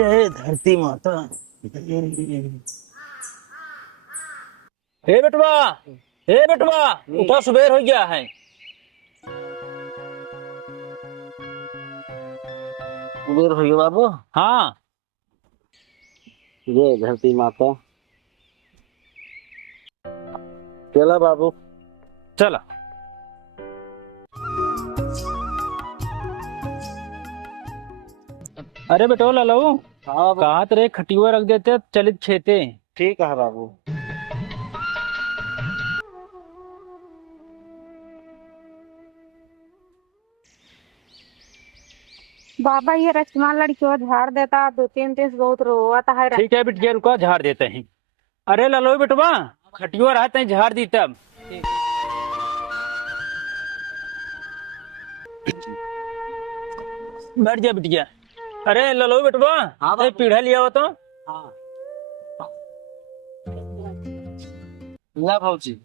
जय धरती माता। हे बेटवा, हे बेटवा, उठा, सुबेर हो गया है। सुबेर हो गया बाबू। हाँ जय धरती माता। चला बाबू। चला। अरे बेटो लालू, हाँ बाबू। कहा तेरे खटियुआ रख देते चलित खेते। ठीक है बाबू। बाबा ये रचना लड़कियों झाड़ देता, 2-3 दिन बहुत रोता है। ठीक है बिटिया, रुका झाड़ देते हैं। अरे लालू बेटवा, खटियुआ रहते हैं झाड़ दी तब। बैठ जा बिटिया। अरे लालू बेटवा, हाँ बाबू। पीढ़ा लिया हो तो। हाँ ला भाजी।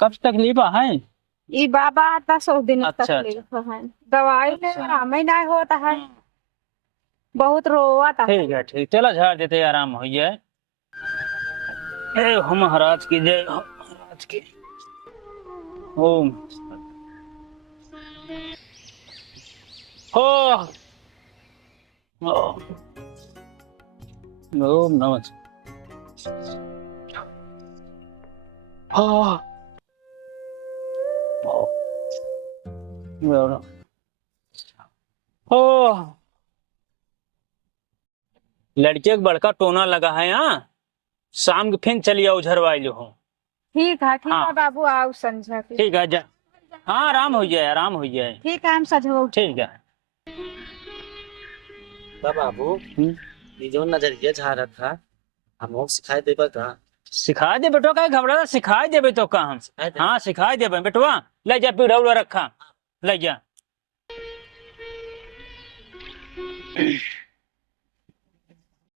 कब से तकलीफ है? ये बाबा आता 100 दिन अच्छा, तकलीफ है, दवाई ले आराम ही नहीं होता है, बहुत रोता है। ठीक है, ठीक, चला झाड़ देते, आराम हो जाए। हे महाराज की जय, हो महाराज की। ओम हो ओम नमः। हाँ ओ लड़के का बड़का टोना लगा है। यहाँ शाम के फिर चलिए उझरवाई लो हो। ठीक है, ठीक हाँ। है बाबू, आओ संझा के। ठीक है, जा। हाँ, आराम हो जाए, आराम हो जाए। ठीक है, हम सजो। ठीक है। बाबू ये जो नजरिया झाड़ रखा हम लोग सिखाई देगा का? सिखा दे बेटो, का घबरा, सिखा दे तो का हम। सिखाई दे। हाँ सिखा दे बेटवा, ले जा, पीढ़ा उड़ा रखा, ले जा।